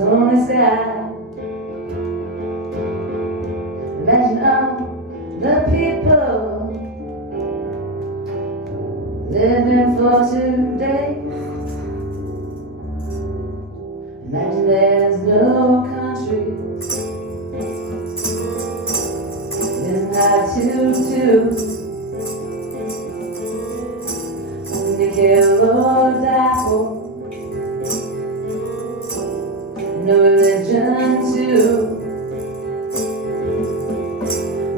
stormy sky. Imagine all the people living for today. Imagine there's no countries. There's not to kill or die for. No religion too.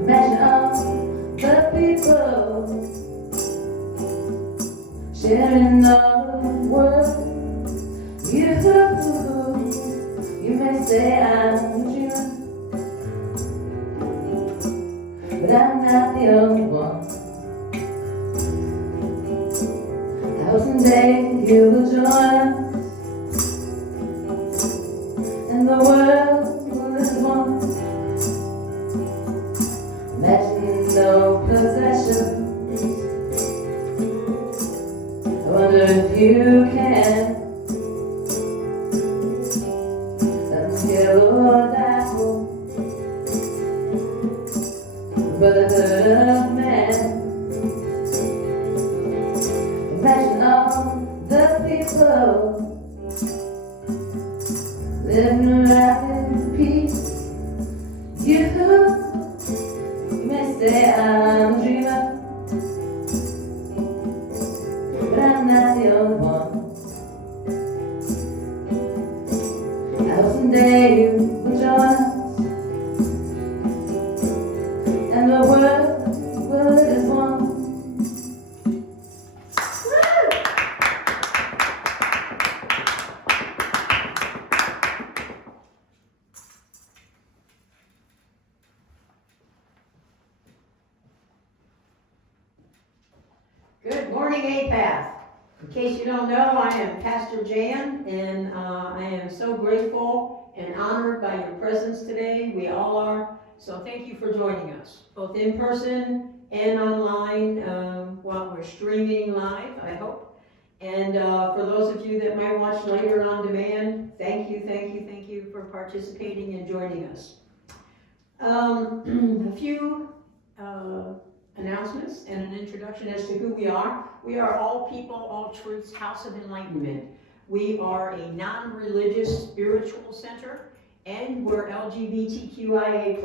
Imagine all the people sharing all the world. You may say I'm a dreamer, but I'm not the only one. I hope someday you will join us, and the world will live as one. Imagine no possessions. I wonder if you can kill or die for brotherhood of man. Imagine all the people living life in peace. You may say I'm a dreamer, but I'm not the only one. I hope someday you will join us, and the world will live as one. Good morning, APATH. In case you don't know, I am Pastor Jan, and I am so grateful and honored by your presence today. We all are. So thank you for joining us, both in person and online while we're streaming live, I hope. And for those of you that might watch later on demand, thank you for participating and joining us. A few announcements and an introduction as to who we are. We are All People, All Truths House of Enlightenment. We are a non-religious spiritual center, and we're LGBTQIA+.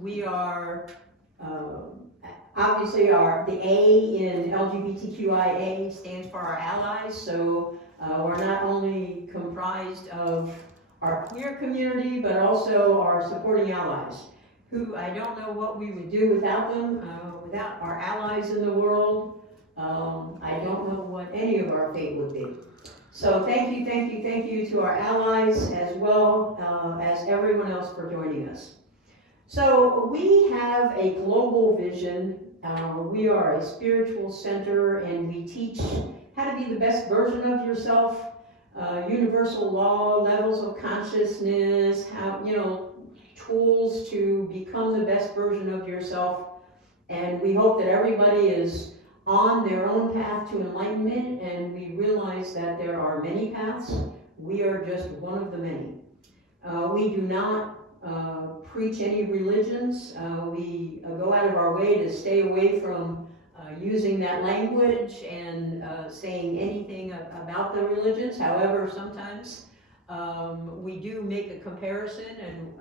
We are obviously the A in LGBTQIA stands for our allies, so we're not only comprised of our queer community, but also our supporting allies, who I don't know what we would do without them, without our allies in the world. I don't know what any of our fate would be. So thank you to our allies as well as everyone else for joining us. So we have a global vision. We are a spiritual center, and we teach how to be the best version of yourself, universal law, levels of consciousness, how, tools to become the best version of yourself. And we hope that everybody is on their own path to enlightenment, and we realize that there are many paths. We are just one of the many. We do not preach any religions. We go out of our way to stay away from using that language and saying anything about the religions. However, sometimes we do make a comparison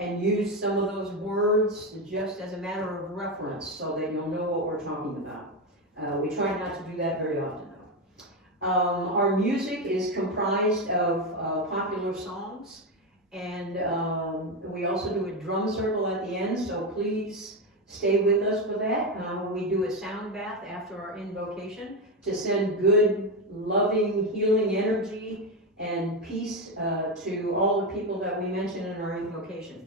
and use some of those words just as a matter of reference so that you'll know what we're talking about. We try not to do that very often, though. Our music is comprised of popular songs, and we also do a drum circle at the end, so please stay with us for that. We do a sound bath after our invocation to send good, loving, healing energy and peace to all the people that we mention in our invocation.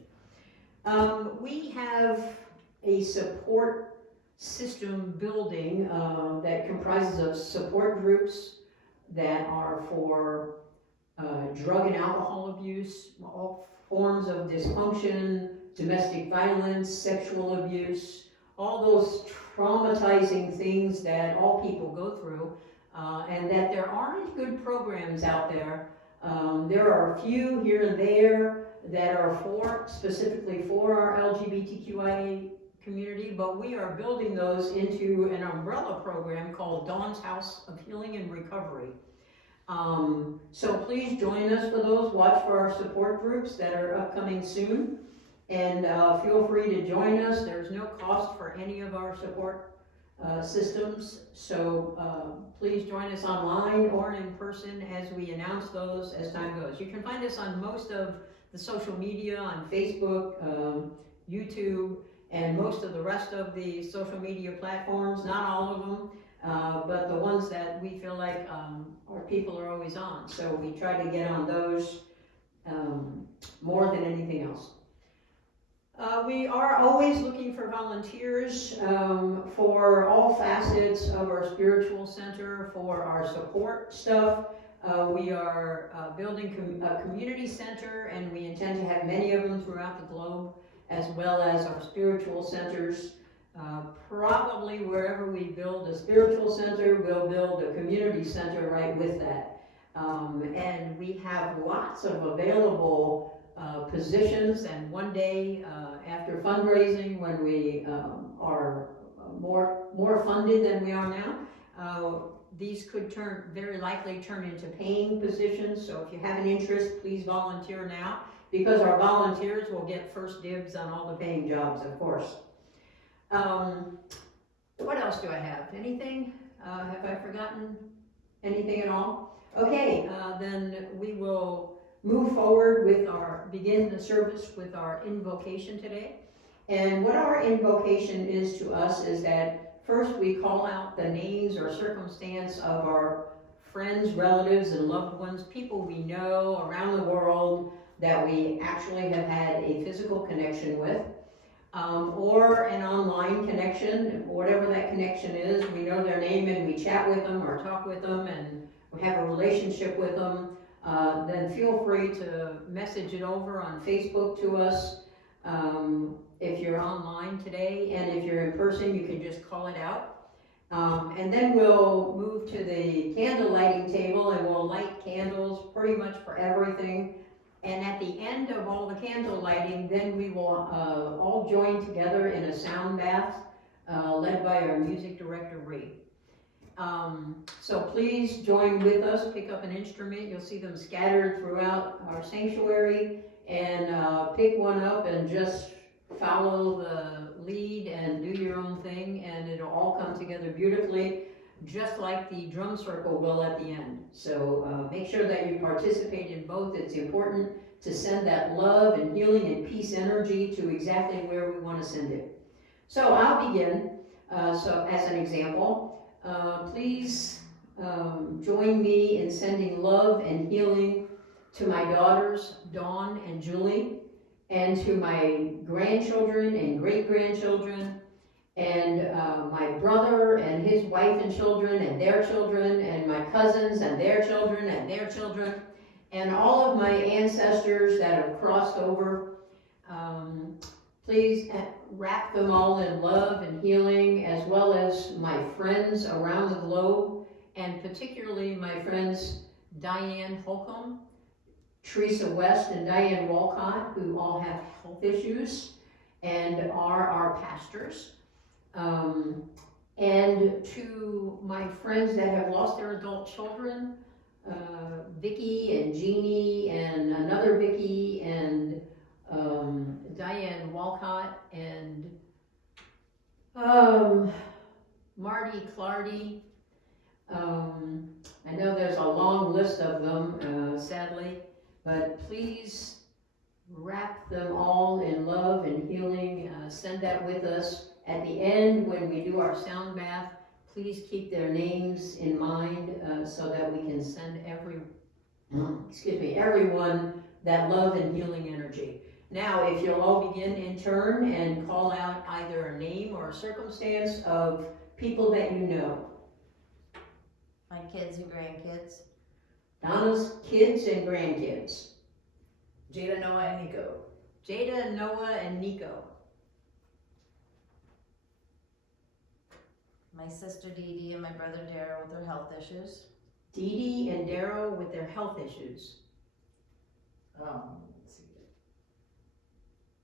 We have a support system building that comprises of support groups that are for drug and alcohol abuse, all forms of dysfunction, domestic violence, sexual abuse, all those traumatizing things that all people go through, and that there aren't good programs out there There are a few here and there that are specifically for our LGBTQIA community, but we are building those into an umbrella program called Dawn's House of Healing and Recovery. So please join us for those. Watch for our support groups that are upcoming soon. And feel free to join us. There's no cost for any of our support systems. So please join us online or in person as we announce those as time goes. You can find us on most of the social media, on Facebook, YouTube, and most of the rest of the social media platforms. Not all of them. But the ones that we feel like our people are always on. So we try to get on those more than anything else. We are always looking for volunteers for all facets of our spiritual center, for our support stuff. We are building a community center, and we intend to have many of them throughout the globe, as well as our spiritual centers. Probably wherever we build a spiritual center, we'll build a community center right with that. And we have lots of available positions, and one day after fundraising, when we are more funded than we are now, these could very likely turn into paying positions. So if you have an interest, please volunteer now, because our volunteers will get first dibs on all the paying jobs, of course. What else do I have? Anything? Have I forgotten anything at all? Okay, then we will move forward with begin the service with our invocation today. And what our invocation is to us is that first we call out the names or circumstance of our friends, relatives, and loved ones, people we know around the world that we actually have had a physical connection with. Or an online connection, whatever that connection is. We know their name and we chat with them or talk with them and we have a relationship with them. Then feel free to message it over on Facebook to us if you're online today, and if you're in person, you can just call it out. And then we'll move to the candle lighting table, and we'll light candles pretty much for everything. And at the end of all the candle lighting, then we will all join together in a sound bath led by our music director, Ree. So please join with us, pick up an instrument. You'll see them scattered throughout our sanctuary, and pick one up and just follow the lead and do your own thing, and it'll all come together beautifully, just like the drum circle will at the end. So make sure that you participate in both. It's important to send that love and healing and peace energy to exactly where we want to send it. So I'll begin. So as an example, please join me in sending love and healing to my daughters, Dawn and Julie, and to my grandchildren and great-grandchildren, and my brother and his wife and children and their children, and my cousins and their children and their children, and all of my ancestors that have crossed over. Please wrap them all in love and healing, as well as my friends around the globe, and particularly my friends Diane Holcomb, Teresa West, and Diane Walcott, who all have health issues and are our pastors. And to my friends that have lost their adult children, Vicky and Jeannie and another Vicky and Diane Walcott and Marty Clardy. I know there's a long list of them, sadly, but please wrap them all in love and healing. Send that with us. At the end, when we do our sound bath, please keep their names in mind so that we can send everyone that love and healing energy. Now, if you'll all begin in turn and call out either a name or a circumstance of people that you know. My kids and grandkids. Donna's kids and grandkids. Jada, Noah, and Nico. Jada, Noah, and Nico. My sister Dee Dee and my brother Darrow with their health issues. Dee Dee and Darrow with their health issues. Let's see.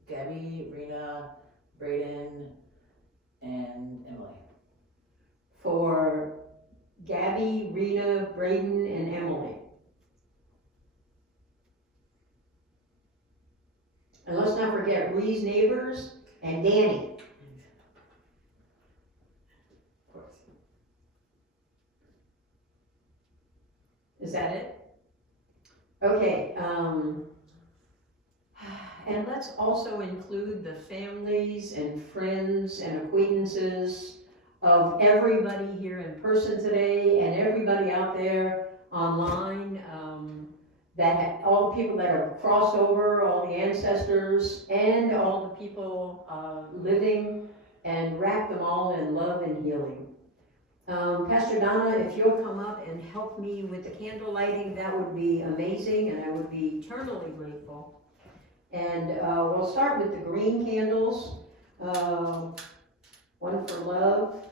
Gabby, Rena, Braden, and Emily. For Gabby, Rena, Braden, and Emily. And let's not forget Ree's neighbors and Danny. Of course. Is that it? Okay, and let's also include the families and friends and acquaintances of everybody here in person today and everybody out there online, all the people that have crossed over, all the ancestors, and all the people living, and wrap them all in love and healing. Pastor Donna, if you'll come up and help me with the candle lighting, that would be amazing, and I would be eternally grateful. And we'll start with the green candles, one for love,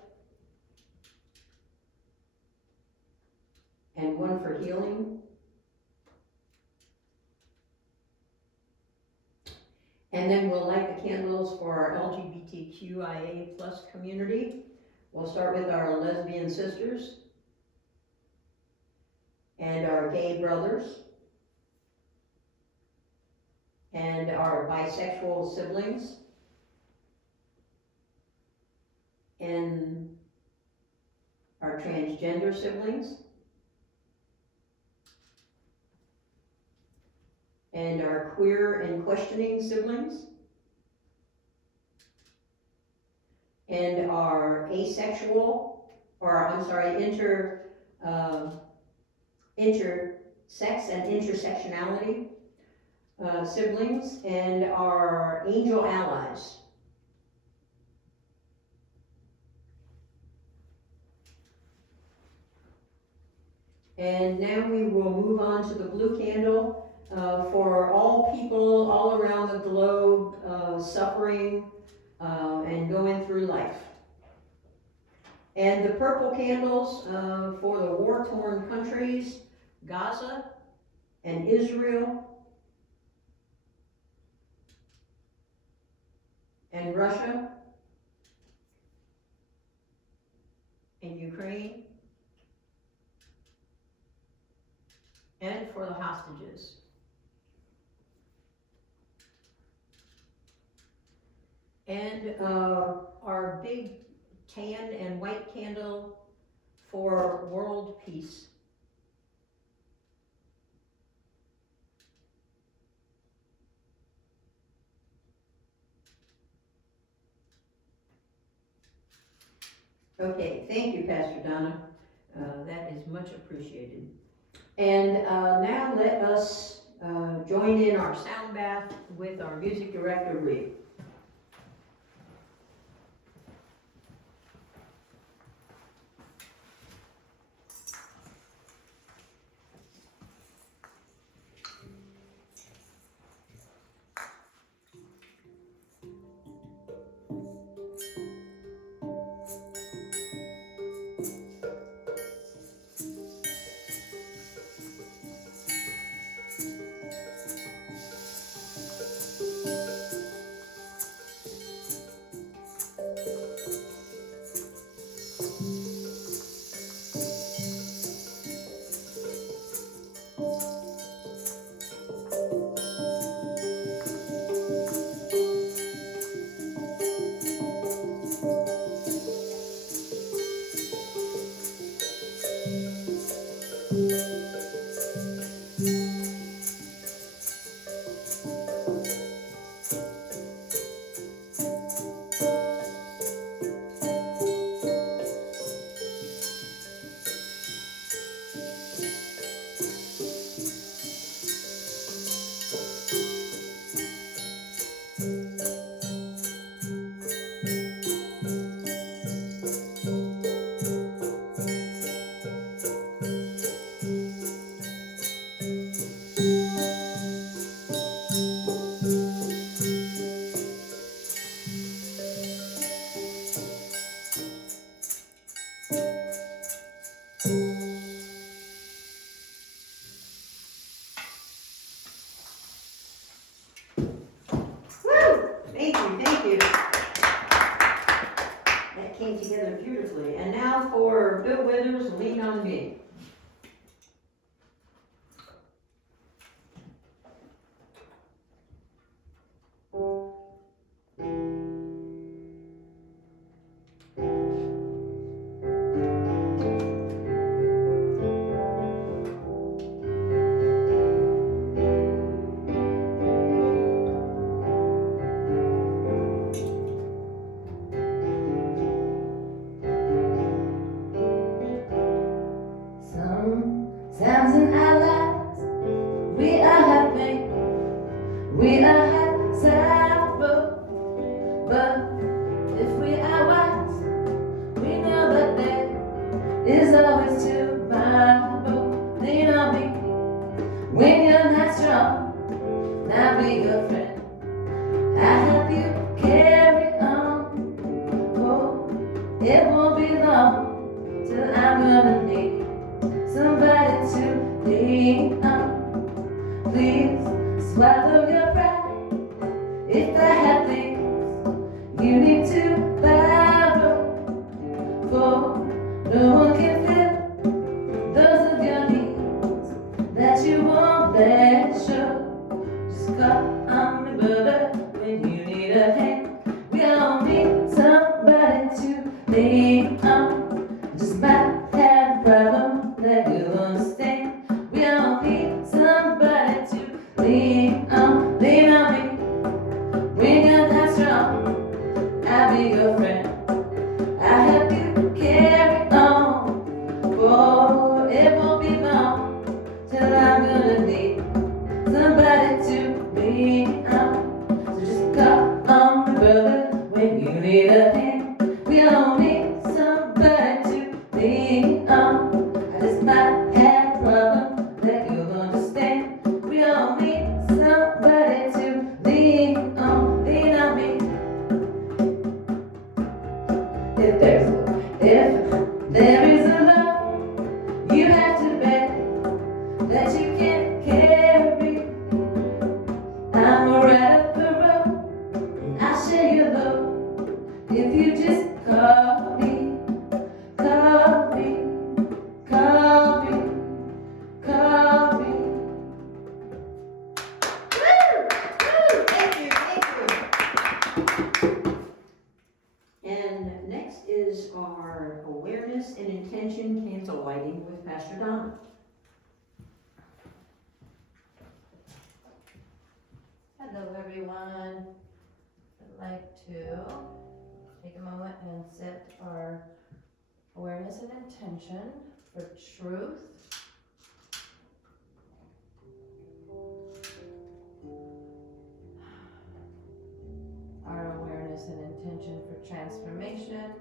and one for healing. And then we'll light the candles for our LGBTQIA plus community. We'll start with our lesbian sisters and our gay brothers and our bisexual siblings and our transgender siblings and our queer and questioning siblings and our asexual, or I'm sorry, intersex and intersectionality siblings, and our angel allies. And now we will move on to the blue candle for all people all around the globe suffering and going through life. And the purple candles for the war-torn countries, Gaza and Israel and Russia and Ukraine, and for the hostages. And our big tan and white candle for world peace. Okay, thank you, Pastor Donna. That is much appreciated. And now let us join in our sound bath with our music director, Ree. meeting. Sometimes in our lives, we are happy, we are sorrowful, but if we are wise, we know that there is always tomorrow. Lean on me when you're not strong, I'll be your friend. I help you carry on. Oh, it won't be long till I'm gonna need somebody to lean on. Please swallow your pride. If I have things you need to borrow, for no one can fill those of your needs that you won't let show. Just call on me, brother, when you need a hand. We all need somebody to lean on. Just might have a problem that you'll understand. We all need somebody to lean on. Lean on me when you're not strong, I'll be your friend. I help you carry on. Oh, it won't be long till I'm gonna need somebody to lean on. So just call on me, brother, when you need a hand. We all need somebody to lean on. I just might have a problem that you'll understand. We all need somebody to lean on. Lean on me. If there is a love you have to bear that you can't carry, I'm right up the road, I'll share your load. If you just call me, call me, call me, call me. Thank you. And next is our awareness and intention candle lighting with Pastor Donna. Hello, everyone. I'd like to take a moment and set our awareness and intention for truth. Our awareness and intention for transformation.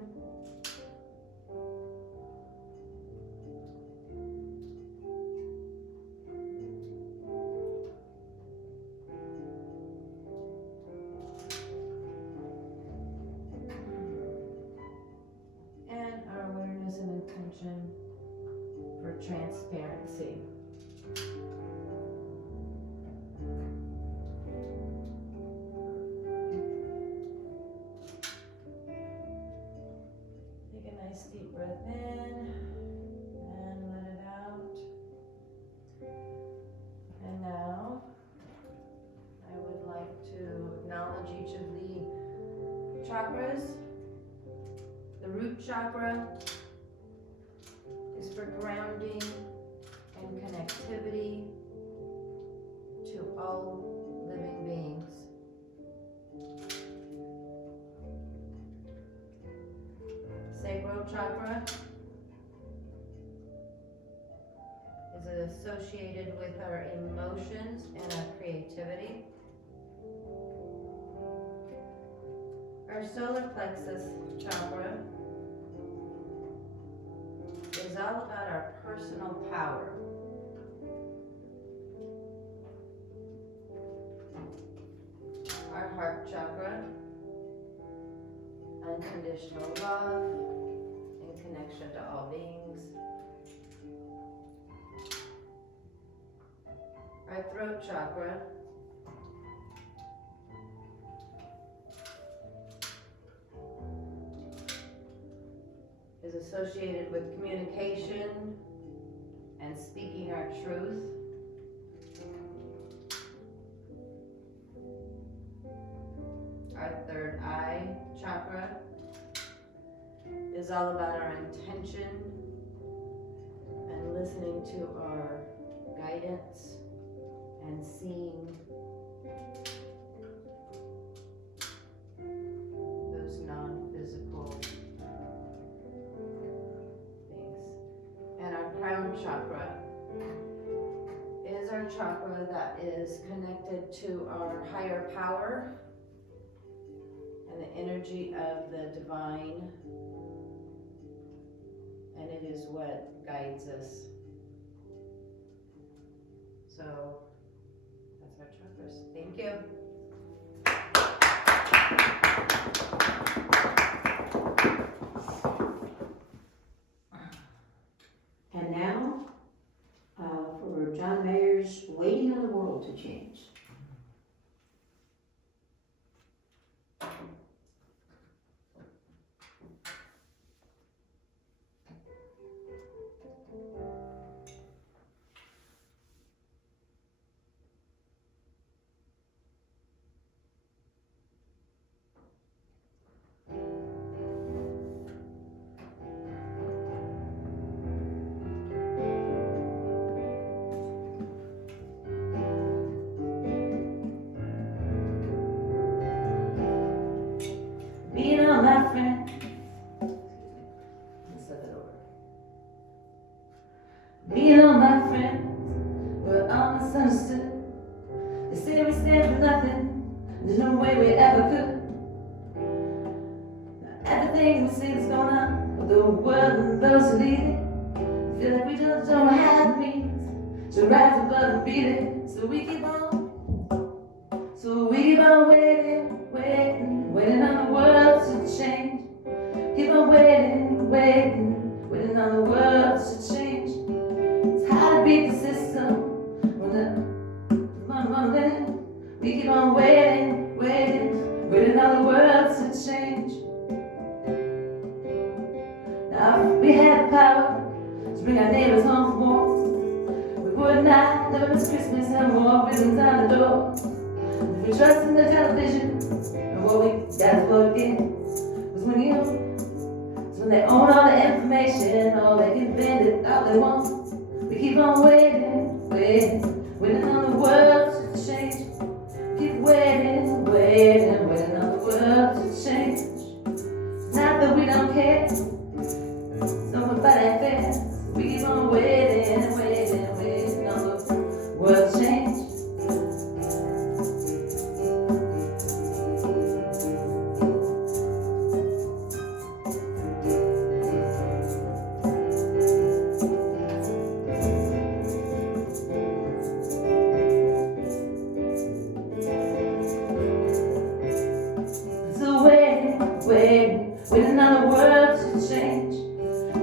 And our awareness and intention for transparency. Take a nice deep breath in and let it out. And now I would like to acknowledge each of the chakras. The root chakra is for grounding and connectivity to all living beings. Sacral chakra is associated with our emotions and our creativity. Our solar plexus chakra is all about our personal power. Our heart chakra, unconditional love and connection to all beings. Our throat chakra is associated with communication our truth. Our third eye chakra is all about our intention and listening to our guidance and seeing those non-physical things. And our crown chakra is our chakra that is connected to our higher power and the energy of the divine, and it is what guides us. So that's our chakras. Thank you. And now, for John Mayer's Waiting on the World to Change. Being all my friends. Let's start that over. Being all my friends, we're all misunderstood. They say we stand for nothing, there's no way we ever could. Everything we see that's going on with the world and those who lead it, feel like we just don't have the means to rise above and beat it. So we keep on waiting on the world to change. Keep on waiting on the world to change. It's hard to beat the system when the living. We keep on waiting on the world to change. Now if we had the power to bring our neighbors home from war, we would not never miss Christmas and more ribbons on the door. If we trust in the television, and that's what we get. Was when they own all the information, all they can bend it, all they want. We keep on waiting on the world to change. Keep waiting on the world to change. Not that we don't care, nobody that fair. We keep on waiting on the world to change. Waiting on the world to change.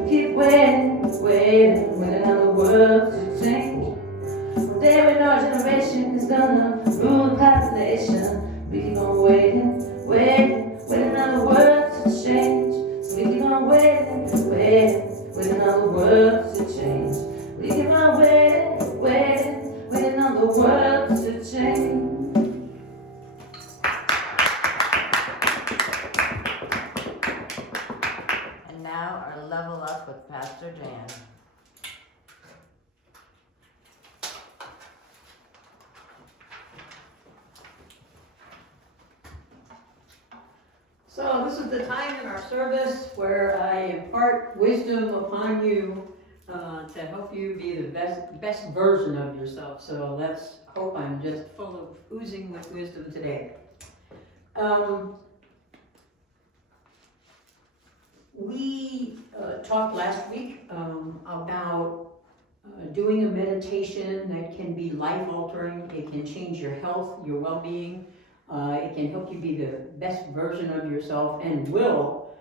Keep waiting on the world to change. One day when our generation is gonna rule the population, we keep on waiting on the world to change. So we keep on waiting on the world to change. We keep on waiting on the world to change. Now our level up with Pastor Jan. So this is the time in our service where I impart wisdom upon you to help you be the best version of yourself. So let's hope I'm just full of oozing with wisdom today. We talked last week about doing a meditation that can be life-altering. It can change your health, your well-being. It can help you be the best version of yourself and will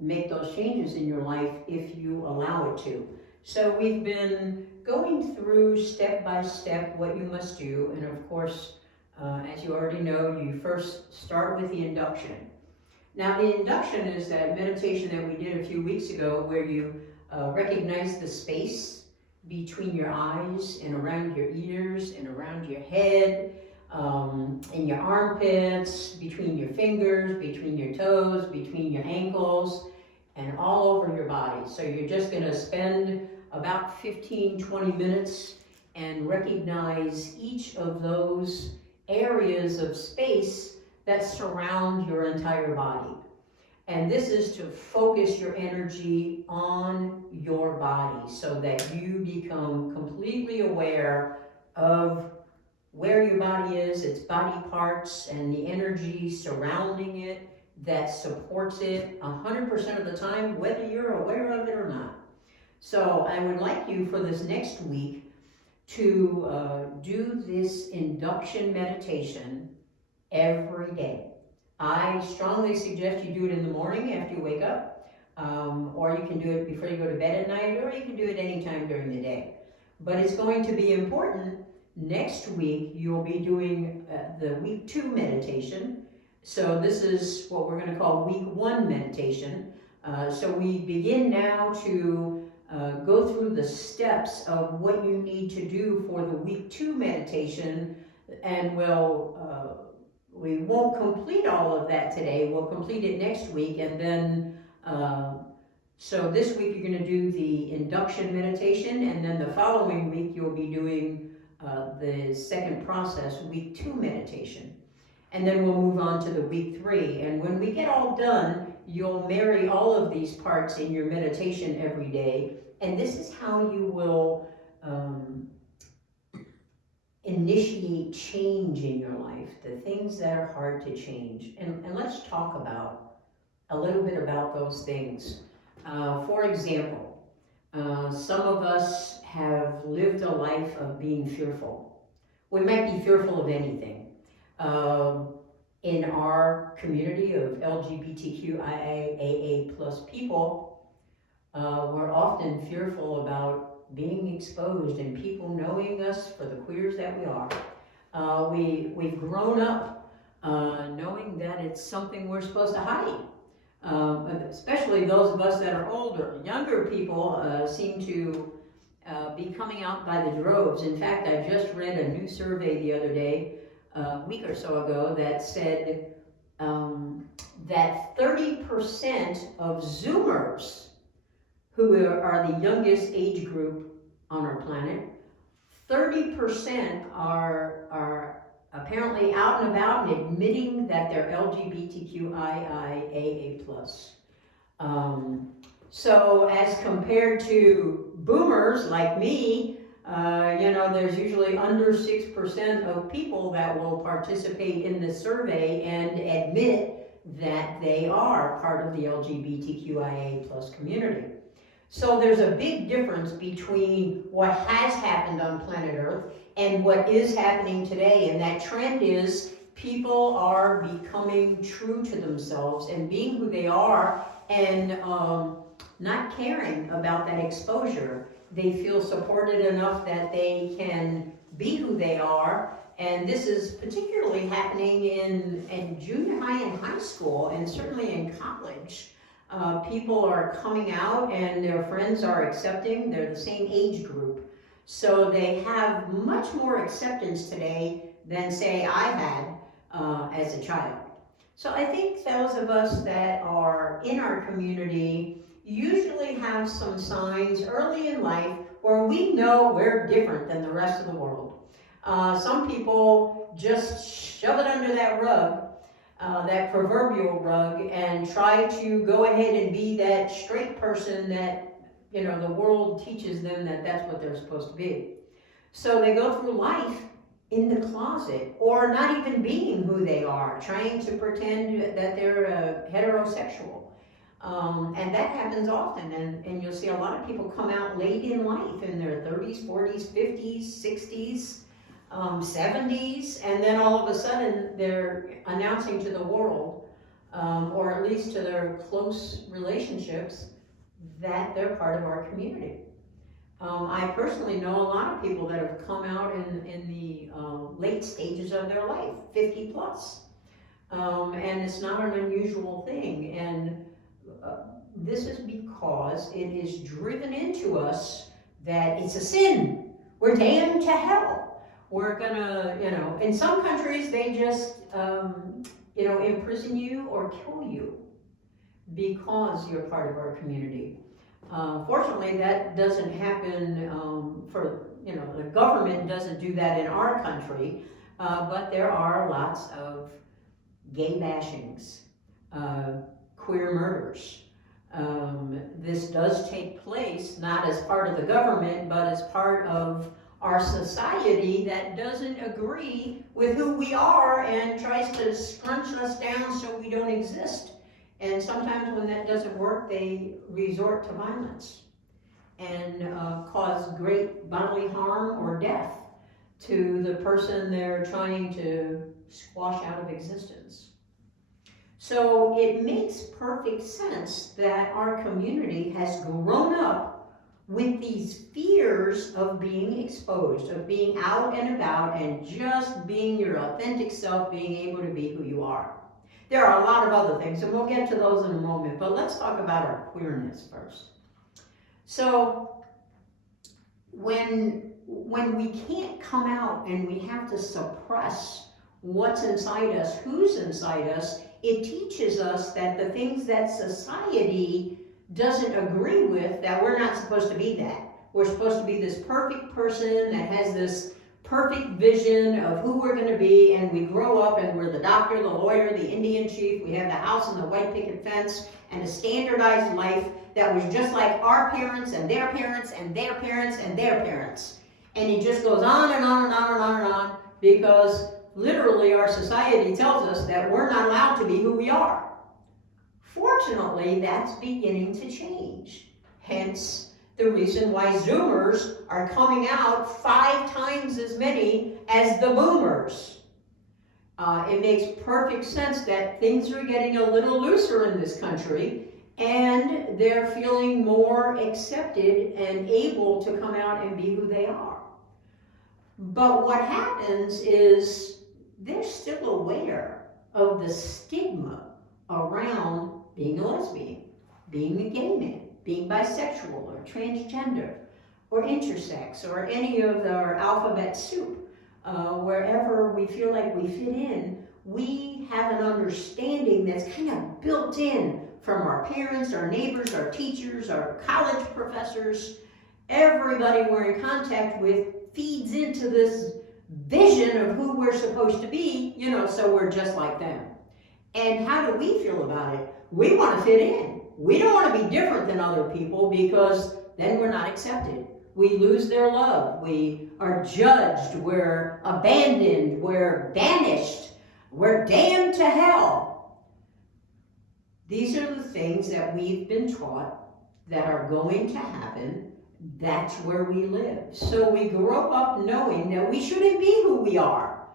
make those changes in your life if you allow it to. So we've been going through step by step what you must do. And of course, as you already know, you first start with the induction. Now, the induction is that meditation that we did a few weeks ago where you recognize the space between your eyes and around your ears and around your head, in your armpits, between your fingers, between your toes, between your ankles, and all over your body. So you're just gonna spend about 15-20 minutes and recognize each of those areas of space that surround your entire body. And this is to focus your energy on your body so that you become completely aware of where your body is, its body parts, and the energy surrounding it that supports it 100% of the time, whether you're aware of it or not. So I would like you for this next week to do this induction meditation every day. I strongly suggest you do it in the morning after you wake up, or you can do it before you go to bed at night, or you can do it anytime during the day. But it's going to be important. Next week, you'll be doing the week 2 meditation. So this is what we're going to call week 1 meditation. So we begin now to go through the steps of what you need to do for the week 2 meditation, and we won't complete all of that today. We'll complete it next week, and then so this week you're going to do the induction meditation, and then the following week you'll be doing the second process, week 2 meditation. And then we'll move on to the week 3. And when we get all done, you'll marry all of these parts in your meditation every day. And this is how you will initiate change in your life, the things that are hard to change. And let's talk about a little bit about those things. For example, some of us have lived a life of being fearful. We might be fearful of anything. In our community of LGBTQIA plus people, we're often fearful about being exposed and people knowing us for the queers that we are. We've grown up knowing that it's something we're supposed to hide. Especially those of us that are older. Younger people seem to be coming out by the droves. In fact, I just read a new survey the other day, a week or so ago, that said that 30% of Zoomers, who are the youngest age group on our planet, 30% are apparently out and about and admitting that they're LGBTQIA+. So as compared to boomers like me, there's usually under 6% of people that will participate in this survey and admit that they are part of the LGBTQIA+ community. So there's a big difference between what has happened on planet Earth and what is happening today, and that trend is people are becoming true to themselves and being who they are, and not caring about that exposure. They feel supported enough that they can be who they are, and this is particularly happening in junior high and high school, and certainly in college. People are coming out and their friends are accepting. They're the same age group. So they have much more acceptance today than, say, I had as a child. So I think those of us that are in our community usually have some signs early in life where we know we're different than the rest of the world. Some people just shove it under that rug, that proverbial rug, and try to go ahead and be that straight person that, the world teaches them that that's what they're supposed to be. So they go through life in the closet, or not even being who they are, trying to pretend that they're heterosexual. And that happens often, and you'll see a lot of people come out late in life, in their 30s, 40s, 50s, 60s, 70s, and then all of a sudden they're announcing to the world, or at least to their close relationships, that they're part of our community. I personally know a lot of people that have come out in the late stages of their life, 50 plus. And it's not an unusual thing. And this is because it is driven into us that it's a sin. We're damned to hell. We're gonna, in some countries they just, imprison you or kill you because you're part of our community. Fortunately, that doesn't happen the government doesn't do that in our country, but there are lots of gay bashings, queer murders. This does take place not as part of the government, but as part of our society that doesn't agree with who we are and tries to scrunch us down so we don't exist. And sometimes when that doesn't work, they resort to violence and cause great bodily harm or death to the person they're trying to squash out of existence. So it makes perfect sense that our community has grown up with these fears of being exposed, of being out and about and just being your authentic self, being able to be who you are. There are a lot of other things, and we'll get to those in a moment, but let's talk about our queerness first. So when we can't come out and we have to suppress what's inside us, who's inside us, it teaches us that the things that society doesn't agree with, that we're not supposed to be that. We're supposed to be this perfect person that has this perfect vision of who we're going to be, and we grow up and we're the doctor, the lawyer, the Indian chief, we have the house and the white picket fence, and a standardized life that was just like our parents and their parents and their parents and their parents. And it just goes on and on and on and on and on, because literally our society tells us that we're not allowed to be who we are. Fortunately, that's beginning to change. Hence, the reason why Zoomers are coming out 5 times as many as the Boomers. It makes perfect sense that things are getting a little looser in this country, and they're feeling more accepted and able to come out and be who they are. But what happens is they're still aware of the stigma around being a lesbian, being a gay man, being bisexual or transgender or intersex or any of our alphabet soup. Wherever we feel like we fit in, we have an understanding that's kind of built in from our parents, our neighbors, our teachers, our college professors. Everybody we're in contact with feeds into this vision of who we're supposed to be, so we're just like them. And how do we feel about it? We want to fit in. We don't want to be different than other people, because then we're not accepted. We lose their love. We are judged. We're abandoned. We're banished. We're damned to hell. These are the things that we've been taught that are going to happen. That's where we live. So we grow up knowing that we shouldn't be who we are.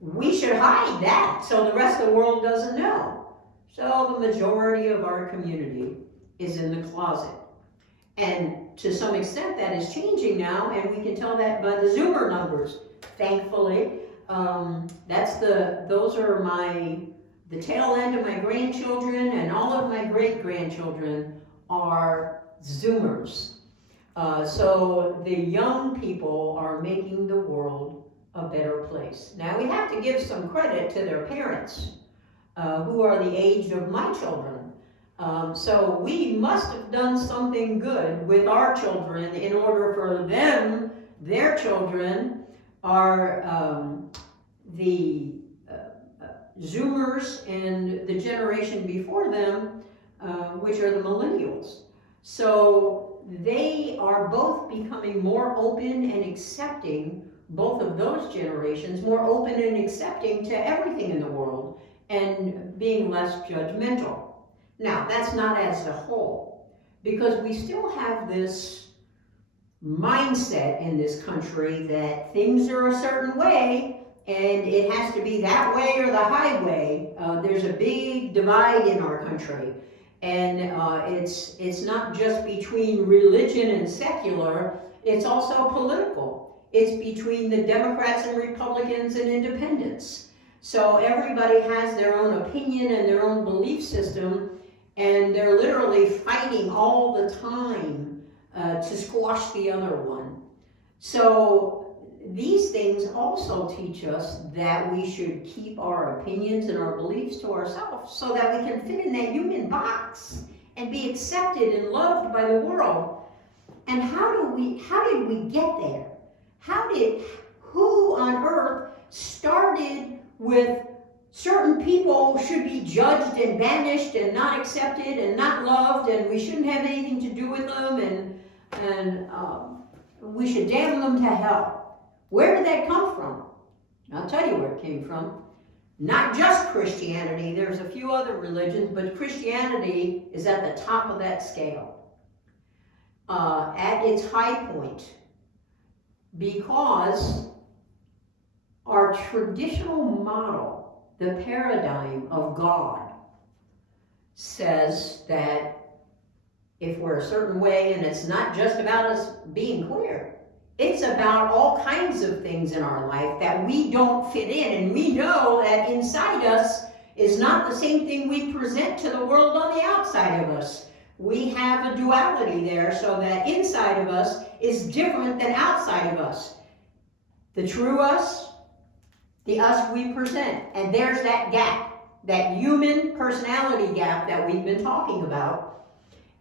We should hide that so the rest of the world doesn't know. So the majority of our community is in the closet. And to some extent that is changing now, and we can tell that by the Zoomer numbers, thankfully. Those are the tail end of my grandchildren, and all of my great-grandchildren are Zoomers. So the young people are making the world a better place. Now we have to give some credit to their parents, who are the age of my children. So we must have done something good with our children in order for them, their children, are the Zoomers and the generation before them, which are the millennials. So they are both becoming more open and accepting, both of those generations, more open and accepting to everything in the world and being less judgmental. Now, that's not as a whole, because we still have this mindset in this country that things are a certain way and it has to be that way or the highway. There's a big divide in our country. And it's not just between religion and secular, it's also political. It's between the Democrats and Republicans and independents. So everybody has their own opinion and their own belief system, and they're literally fighting all the time to squash the other one. So these things also teach us that we should keep our opinions and our beliefs to ourselves so that we can fit in that human box and be accepted and loved by the world. And how did we get there? Who on earth started with certain people should be judged and banished and not accepted and not loved, and we shouldn't have anything to do with them, and we should damn them to hell? Where did that come from? I'll tell you where it came from. Not just Christianity, there's a few other religions, but Christianity is at the top of that scale. At its high point, because our traditional model, the paradigm of God, says that if we're a certain way, and it's not just about us being queer, it's about all kinds of things in our life that we don't fit in, and we know that inside us is not the same thing we present to the world on the outside of us. We have a duality there, so that inside of us is different than outside of us. The true us, the us we present. And there's that gap, that human personality gap that we've been talking about.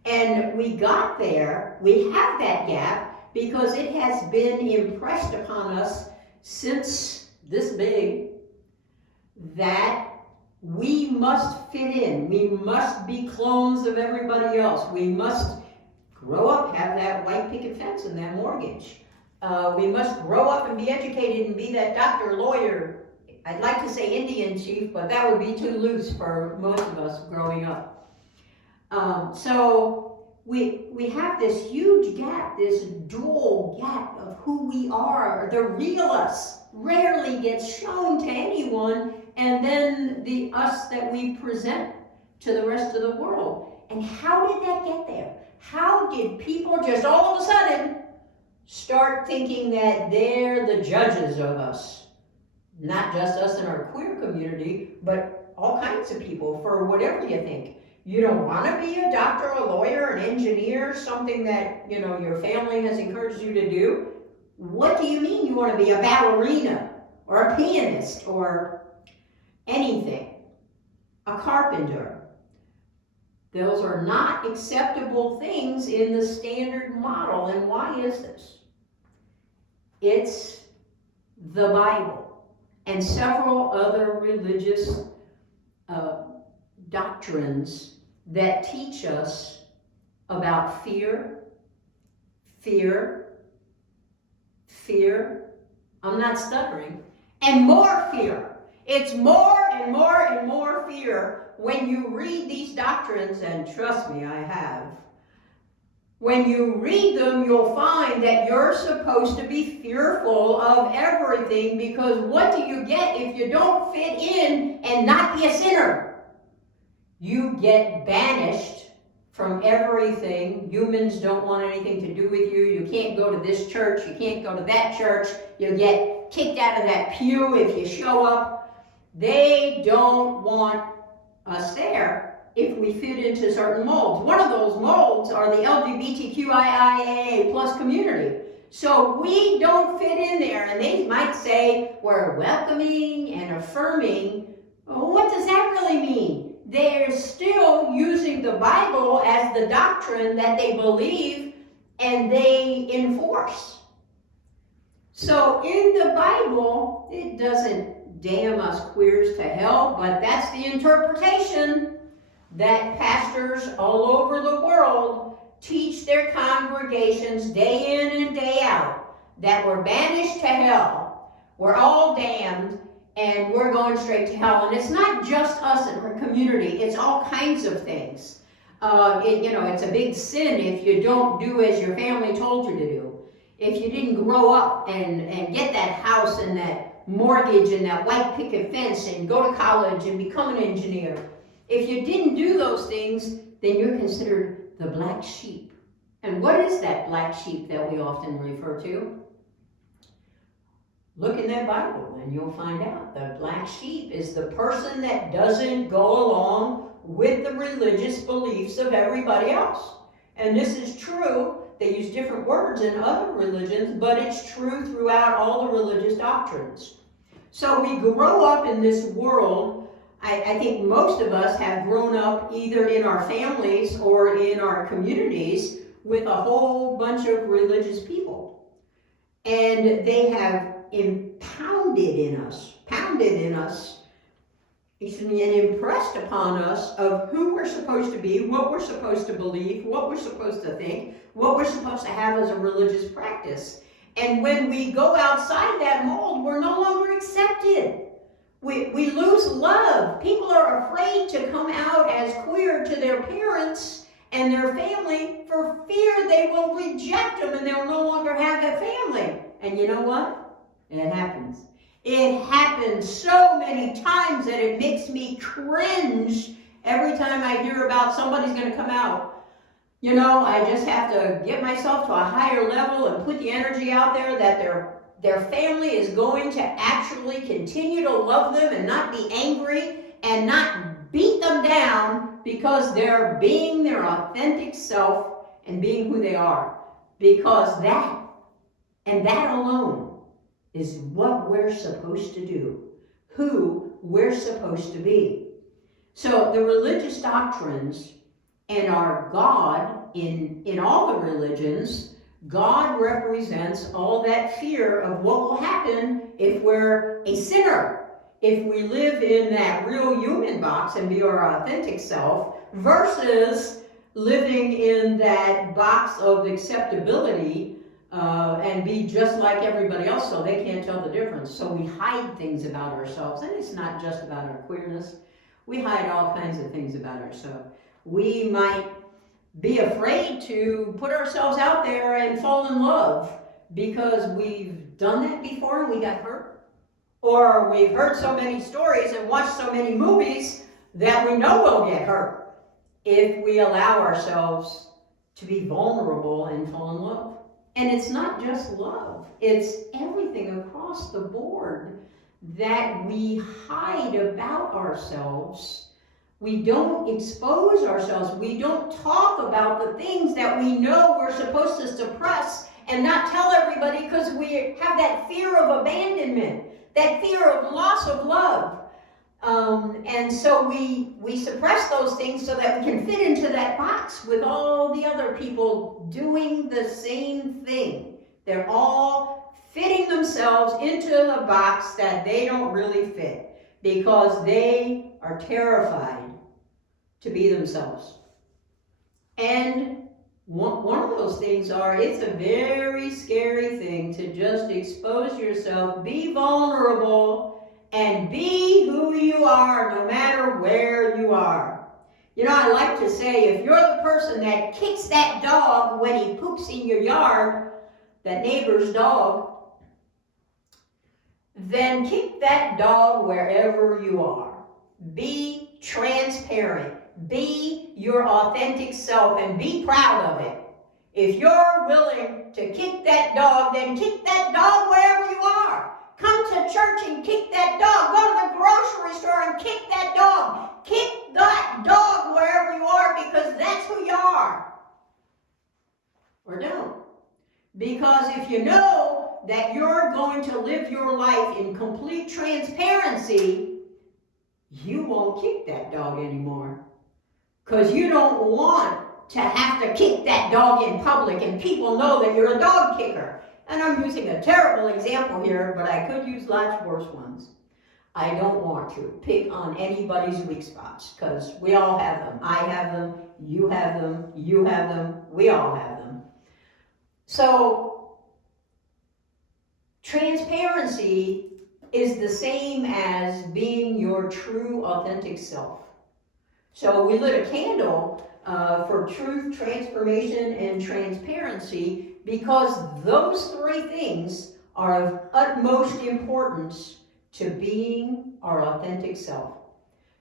And we got there, we have that gap, because it has been impressed upon us since this big that we must fit in. We must be clones of everybody else. We must grow up, have that white picket fence and that mortgage. We must grow up and be educated and be that doctor, lawyer. I'd like to say Indian chief, but that would be too loose for most of us growing up. So we have this huge gap, this dual gap of who we are. The real us rarely gets shown to anyone, and then the us that we present to the rest of the world. And how did that get there? How did people just all of a sudden start thinking that they're the judges of us? Not just us in our queer community, but all kinds of people, for whatever you think. You don't want to be a doctor, a lawyer, an engineer, something that, your family has encouraged you to do. What do you mean you want to be a ballerina or a pianist or anything? A carpenter. Those are not acceptable things in the standard model. And why is this? It's the Bible and several other religious doctrines that teach us about fear, I'm not stuttering, and more fear. It's more and more and more fear when you read these doctrines, and trust me, I have. When you read them, you'll find that you're supposed to be fearful of everything, because what do you get if you don't fit in and not be a sinner? You get banished from everything. Humans don't want anything to do with you. You can't go to this church. You can't go to that church. You get kicked out of that pew if you show up. They don't want us there if we fit into certain molds. One of those molds are the LGBTQIA plus community. So we don't fit in there, and they might say we're welcoming and affirming. Well, what does that really mean? They're still using the Bible as the doctrine that they believe and they enforce. So in the Bible, it doesn't damn us queers to hell, but that's the interpretation that pastors all over the world teach their congregations day in and day out, that we're banished to hell, we're all damned, and we're going straight to hell. And it's not just us in our community, it's all kinds of things. It's a big sin if you don't do as your family told you to do. If you didn't grow up and get that house and that mortgage and that white picket fence and go to college and become an engineer. If you didn't do those things, then you're considered the black sheep. And what is that black sheep that we often refer to? Look in that Bible and you'll find out. The black sheep is the person that doesn't go along with the religious beliefs of everybody else. And this is true They use different words in other religions, but it's true throughout all the religious doctrines. So we grow up in this world. I think most of us have grown up either in our families or in our communities with a whole bunch of religious people. And they have pounded in us, and impressed upon us of who we're supposed to be, what we're supposed to believe, what we're supposed to think, what we're supposed to have as a religious practice. And when we go outside that mold, we're no longer accepted. We lose love. People are afraid to come out as queer to their parents and their family for fear they will reject them and they'll no longer have a family. And you know what? It happens. It happens so many times that it makes me cringe every time I hear about somebody's going to come out. You know, I just have to get myself to a higher level and put the energy out there that their family is going to actually continue to love them and not be angry and not beat them down because they're being their authentic self and being who they are. Because that, and that alone, is what we're supposed to do, who we're supposed to be. So the religious doctrines and our God, in all the religions, God represents all that fear of what will happen if we're a sinner, if we live in that real human box and be our authentic self, versus living in that box of acceptability and be just like everybody else so they can't tell the difference. So we hide things about ourselves, and it's not just about our queerness. We hide all kinds of things about ourselves. We might be afraid to put ourselves out there and fall in love because we've done that before and we got hurt. Or we've heard so many stories and watched so many movies that we know we'll get hurt if we allow ourselves to be vulnerable and fall in love. And it's not just love, it's everything across the board that we hide about ourselves. We don't expose ourselves. We don't talk about the things that we know we're supposed to suppress and not tell everybody because we have that fear of abandonment, that fear of loss of love. And so we suppress those things so that we can fit into that box with all the other people doing the same thing. They're all fitting themselves into the box that they don't really fit because they are terrified to be themselves. And one of those things it's a very scary thing to just expose yourself, be vulnerable, and be who you are no matter where you are. You know, I like to say, if you're the person that kicks that dog when he poops in your yard, that neighbor's dog, then kick that dog wherever you are. Be transparent. Be your authentic self and be proud of it. If you're willing to kick that dog, then kick that dog wherever you are. Come to church and kick that dog. Go to the grocery store and kick that dog. Kick that dog wherever you are because that's who you are. Or don't. Because if you know that you're going to live your life in complete transparency, you won't kick that dog anymore. Because you don't want to have to kick that dog in public and people know that you're a dog kicker. And I'm using a terrible example here, but I could use lots worse ones. I don't want to pick on anybody's weak spots, because we all have them. I have them, you have them, you have them, we all have them. So, transparency is the same as being your true, authentic self. So we lit a candle for truth, transformation, and transparency because those three things are of utmost importance to being our authentic self.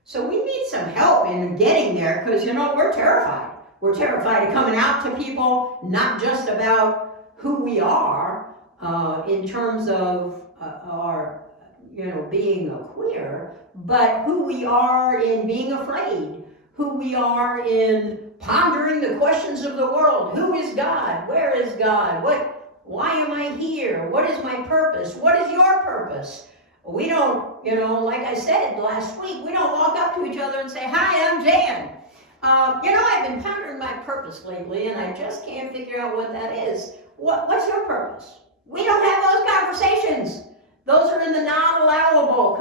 So we need some help in getting there because, you know, we're terrified. We're terrified of coming out to people, not just about who we are in terms of our, being a queer, but who we are in being afraid, who we are in pondering the questions of the world. Who is God? Where is God? Why am I here? What is my purpose? What is your purpose? We don't, like I said last week, we don't walk up to each other and say, "Hi, I'm Jan. I've been pondering my purpose lately, and I just can't figure out what that is." What's your purpose? We don't have those conversations. Those are in the non-allowable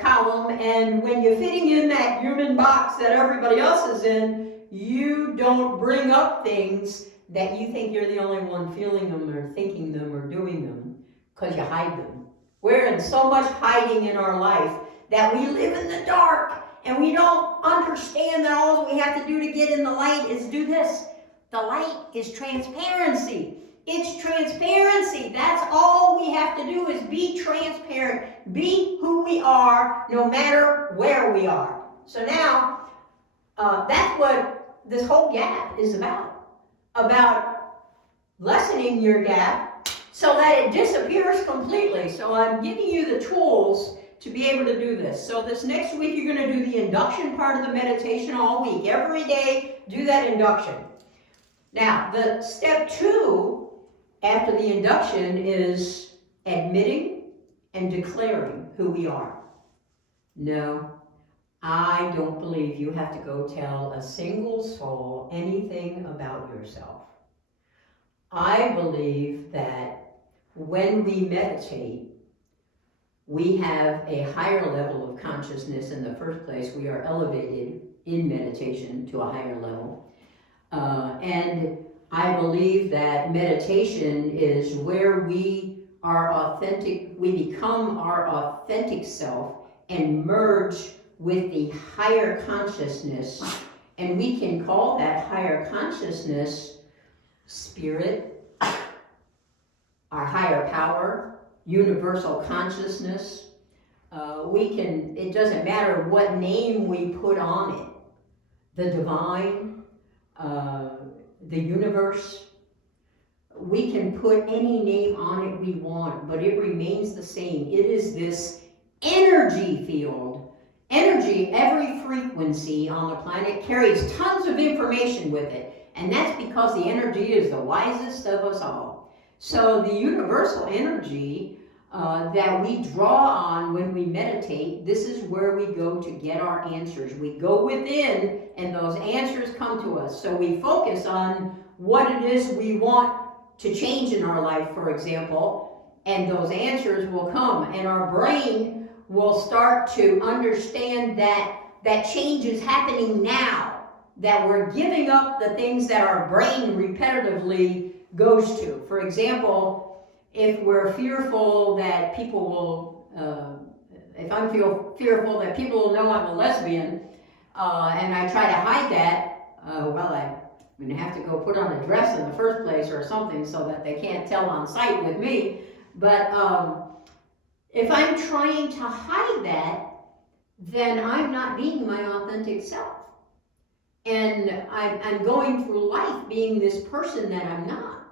column, and when you're fitting in that human box that everybody else is in, you don't bring up things that you think you're the only one feeling them or thinking them or doing them, because you hide them. We're in so much hiding in our life that we live in the dark, and we don't understand that all we have to do to get in the light is do this. The light is transparency. It's transparency. That's all we have to do is be transparent. Be who we are, no matter where we are. So now, that's what this whole gap is about lessening your gap so that it disappears completely. So I'm giving you the tools to be able to do this. So this next week, you're going to do the induction part of the meditation all week. Every day, do that induction. Now, the step 2 after the induction is admitting and declaring who we are. No, I don't believe you have to go tell a single soul anything about yourself. I believe that when we meditate, we have a higher level of consciousness in the first place. We are elevated in meditation to a higher level. And I believe that meditation is where we are authentic, we become our authentic self and merge with the higher consciousness. And we can call that higher consciousness spirit, our higher power, universal consciousness. It doesn't matter what name we put on it. The divine, the universe. We can put any name on it we want, but it remains the same. It is this energy field. Energy, every frequency on the planet carries tons of information with it. And that's because the energy is the wisest of us all. So the universal energy that we draw on when we meditate, this is where we go to get our answers. We go within and those answers come to us. So we focus on what it is we want to change in our life, for example, and those answers will come. And our brain will start to understand that change is happening now, that we're giving up the things that our brain repetitively goes to. For example, if we're fearful that people will, if I'm fearful that people will know I'm a lesbian, and I try to hide that, I'm going to have to go put on a dress in the first place or something so that they can't tell on sight with me. But if I'm trying to hide that, then I'm not being my authentic self. And I'm going through life being this person that I'm not.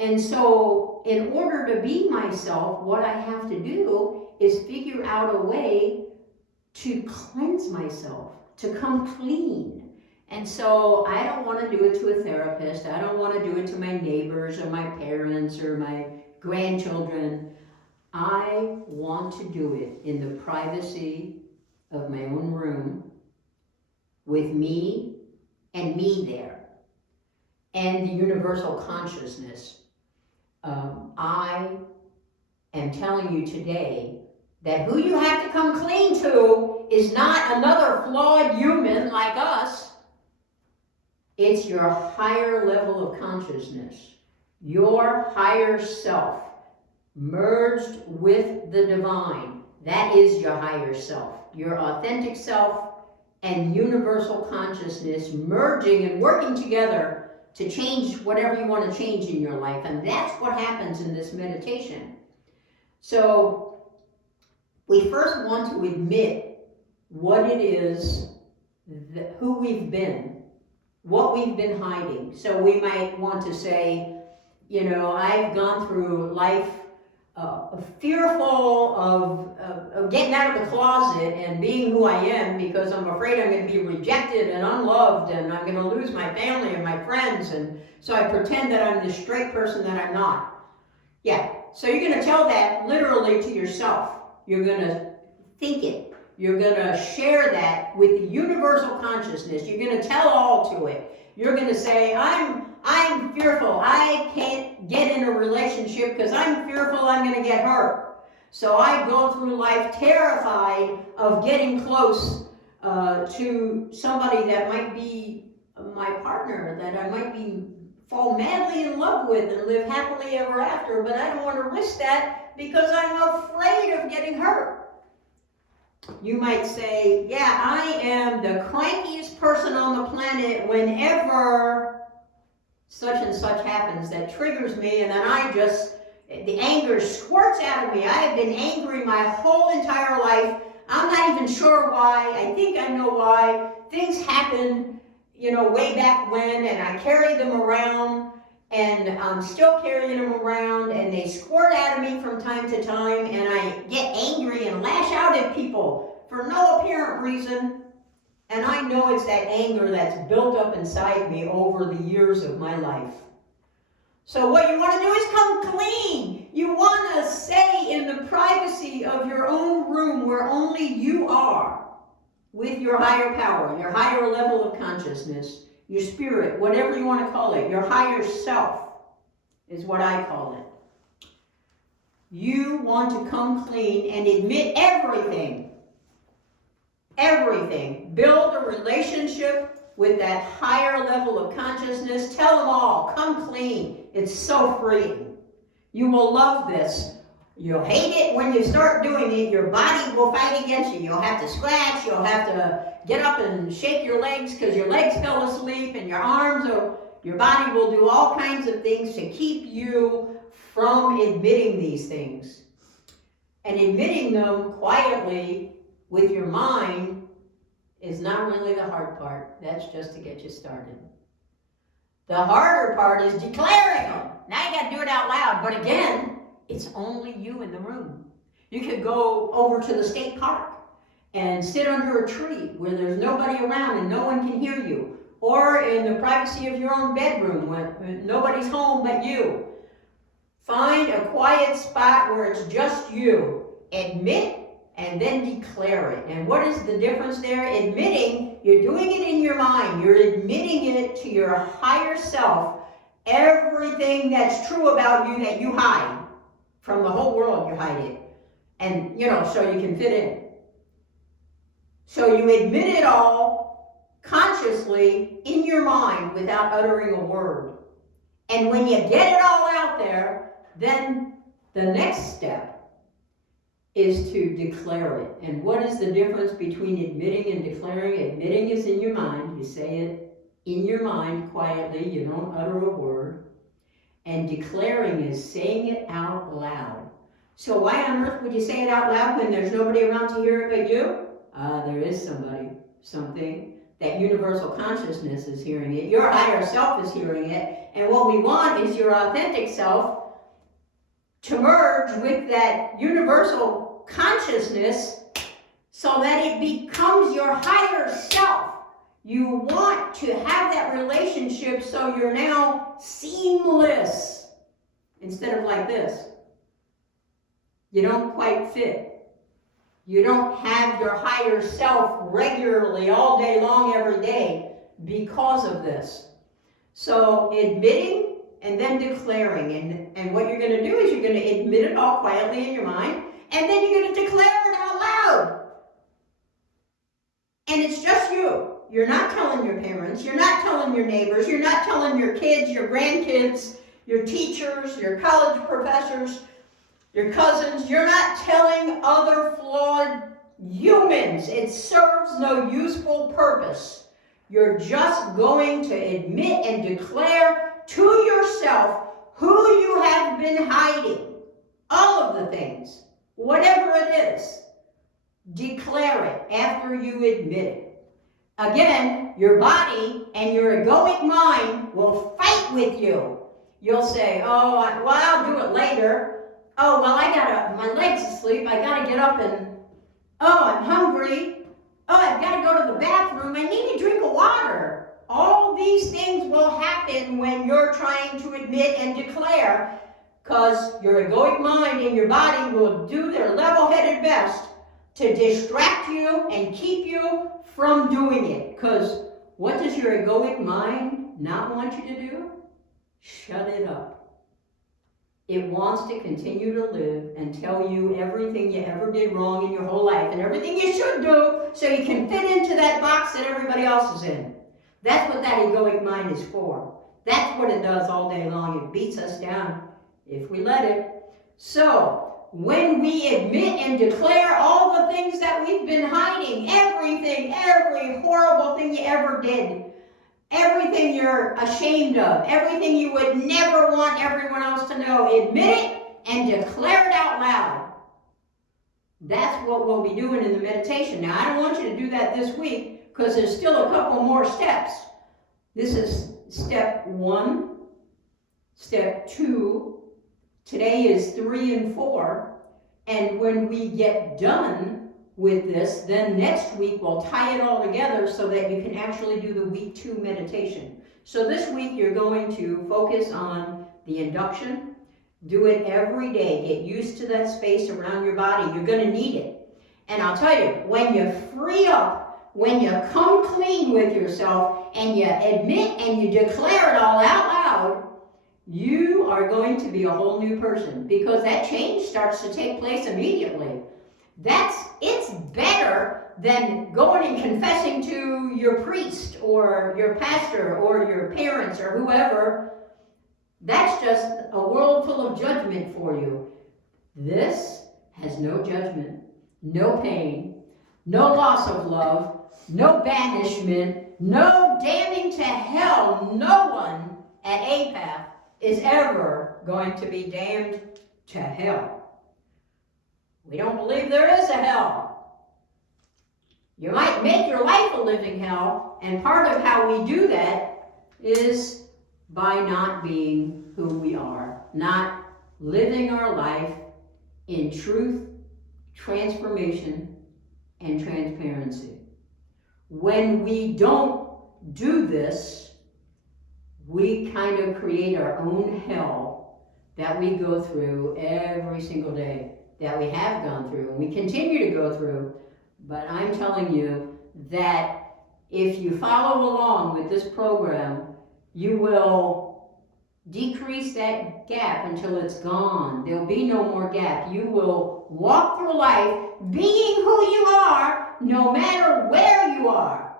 And so in order to be myself, what I have to do is figure out a way to cleanse myself, to come clean. And so I don't want to do it to a therapist. I don't want to do it to my neighbors or my parents or my grandchildren. I want to do it in the privacy of my own room with me and me there and the universal consciousness. I am telling you today that who you have to come clean to is not another flawed human like us. It's your higher level of consciousness, your higher self, merged with the divine. That is your higher self, your authentic self and universal consciousness merging and working together to change whatever you want to change in your life. And that's what happens in this meditation. So we first want to admit what it is, who we've been, what we've been hiding. So we might want to say, I've gone through life fearful of getting out of the closet and being who I am because I'm afraid I'm going to be rejected and unloved and I'm going to lose my family and my friends, and so I pretend that I'm this straight person that I'm not. Yeah, so you're going to tell that literally to yourself. You're going to think it. You're going to share that with the universal consciousness. You're going to tell all to it. You're going to say, I'm fearful. I can't get in a relationship because I'm fearful I'm going to get hurt. So I go through life terrified of getting close to somebody that might be my partner, that I might fall madly in love with and live happily ever after, but I don't want to risk that because I'm afraid of getting hurt. You might say, yeah, I am the crankiest person on the planet whenever such and such happens that triggers me, and then the anger squirts out of me. I have been angry my whole entire life. I'm not even sure why. I think I know why. Things happen, way back when, and I carry them around, and I'm still carrying them around, and they squirt out of me from time to time, and I get angry and lash out at people for no apparent reason. And I know it's that anger that's built up inside me over the years of my life. So what you want to do is come clean. You want to stay in the privacy of your own room where only you are, with your higher power, your higher level of consciousness, your spirit, whatever you want to call it, your higher self is what I call it. You want to come clean and admit everything. Everything. Build a relationship with that higher level of consciousness. Tell them all, come clean. It's so freeing. You will love this. You'll hate it when you start doing it. Your body will fight against you. You'll have to scratch. You'll have to get up and shake your legs because your legs fell asleep, and your arms, or your body will do all kinds of things to keep you from admitting these things. And admitting them quietly with your mind is not really the hard part. That's just to get you started. The harder part is declaring them. Now you got to do it out loud. But again, it's only you in the room. You could go over to the state park and sit under a tree where there's nobody around and no one can hear you. Or in the privacy of your own bedroom when nobody's home but you. Find a quiet spot where it's just you. Admit and then declare it. And what is the difference there? Admitting, you're doing it in your mind. You're admitting it to your higher self. Everything that's true about you that you hide. From the whole world you hide it. And, so you can fit in. So you admit it all consciously in your mind without uttering a word. And when you get it all out there, then the next step is to declare it. And what is the difference between admitting and declaring? Admitting is in your mind. You say it in your mind quietly. You don't utter a word. And declaring is saying it out loud. So why on earth would you say it out loud when there's nobody around to hear it but you? There is somebody, something. That universal consciousness is hearing it. Your higher self is hearing it. And what we want is your authentic self to merge with that universal consciousness so that it becomes your higher self. You want to have that relationship so you're now seamless instead of like this. You don't quite fit. You don't have your higher self regularly all day long every day because of this. So admitting and then declaring. And what you're going to do is you're going to admit it all quietly in your mind, and then you're going to declare it out loud. And it's just you. You're not telling your parents. You're not telling your neighbors. You're not telling your kids, your grandkids, your teachers, your college professors, your cousins. You're not telling other flawed humans. It serves no useful purpose. You're just going to admit and declare to yourself who you have been hiding. All of the things. Whatever it is. Declare it after you admit it. Again, your body and your egoic mind will fight with you. You'll say, I'll do it later. oh, well, my leg's asleep, I gotta get up and, oh, I'm hungry, oh, I've gotta go to the bathroom, I need a drink of water. All these things will happen when you're trying to admit and declare, because your egoic mind and your body will do their level-headed best to distract you and keep you from doing it. Because what does your egoic mind not want you to do? Shut it up. It wants to continue to live and tell you everything you ever did wrong in your whole life and everything you should do so you can fit into that box that everybody else is in. That's what that egoic mind is for. That's what it does all day long. It beats us down if we let it. So, when we admit and declare all the things that we've been hiding, everything, every horrible thing you ever did, everything you're ashamed of, everything you would never want everyone else to know, admit it and declare it out loud. That's what we'll be doing in the meditation. Now, I don't want you to do that this week because there's still a couple more steps. This is step 1, step 2. Today is 3 and 4. And when we get done with this, then next week we'll tie it all together so that you can actually do the week 2 meditation. So this week you're going to focus on the induction. Do it every day. Get used to that space around your body. You're going to need it. And I'll tell you, when you free up, when you come clean with yourself and you admit and you declare it all out loud, you are going to be a whole new person because that change starts to take place immediately. It's better than going and confessing to your priest or your pastor or your parents or whoever. That's just a world full of judgment for you. This has no judgment, no pain, no loss of love, no banishment, no damning to hell. No one at APATH is ever going to be damned to hell. We don't believe there is a hell. You might make your life a living hell, and part of how we do that is by not being who we are, not living our life in truth, transformation, and transparency. When we don't do this, we kind of create our own hell that we go through every single day, that we have gone through, and we continue to go through. But I'm telling you that if you follow along with this program, you will decrease that gap until it's gone. There'll be no more gap. You will walk through life being who you are, no matter where you are.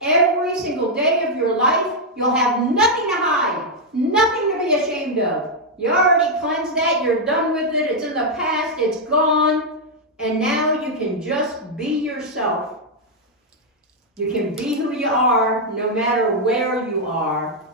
Every single day of your life, you'll have nothing to hide, nothing to be ashamed of. You already cleansed that, you're done with it, it's in the past, it's gone, and now you can just be yourself. You can be who you are, no matter where you are,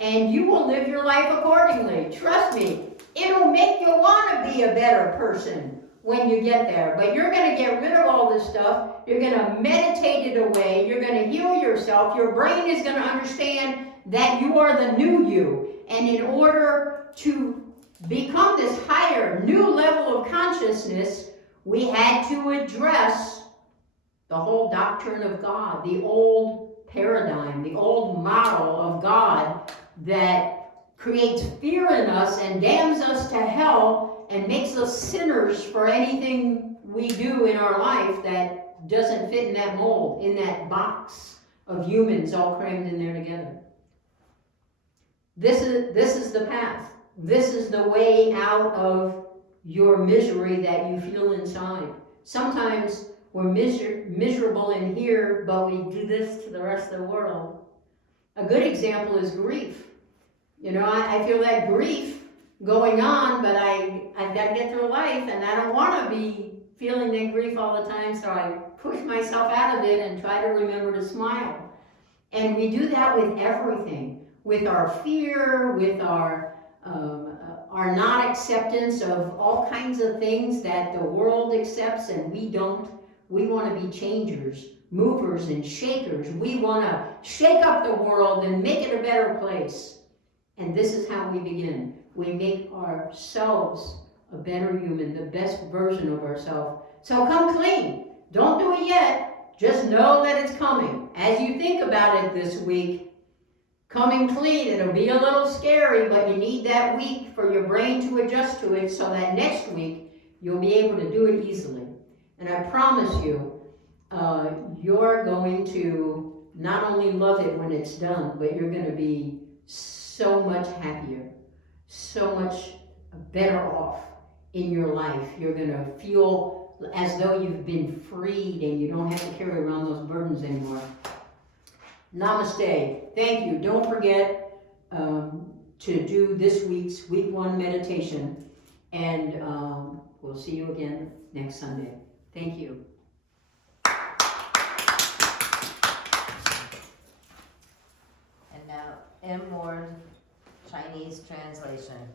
and you will live your life accordingly. Trust me, it'll make you want to be a better person when you get there. But you're going to get rid of all this stuff. You're going to meditate it away. You're going to heal yourself. Your brain is going to understand that you are the new you. And in order to become this higher, new level of consciousness, we had to address the whole doctrine of God, the old paradigm, the old model of God that creates fear in us and damns us to hell and makes us sinners for anything we do in our life that doesn't fit in that mold, in that box of humans all crammed in there together. This is the path. This is the way out of your misery that you feel inside. Sometimes we're miserable in here, but we do this to the rest of the world. A good example is grief. You know, I feel that grief going on, but I've got to get through life, and I don't want to be feeling that grief all the time, so I push myself out of it and try to remember to smile. And we do that with everything, with our fear, with our not acceptance of all kinds of things that the world accepts and we don't. We want to be changers, movers and shakers. We want to shake up the world and make it a better place. And this is how we begin. we make ourselves a better human, the best version of ourselves. So come clean. Don't do it yet. Just know that it's coming. As you think about it this week, coming clean, it'll be a little scary, but you need that week for your brain to adjust to it so that next week you'll be able to do it easily. And I promise you, you're going to not only love it when it's done, but you're going to be so much happier, so much better off in your life. You're going to feel as though you've been freed and you don't have to carry around those burdens anymore. Namaste. Thank you. Don't forget to do this week's week 1 meditation, and we'll see you again next Sunday. Thank you. And now, inward Chinese translation.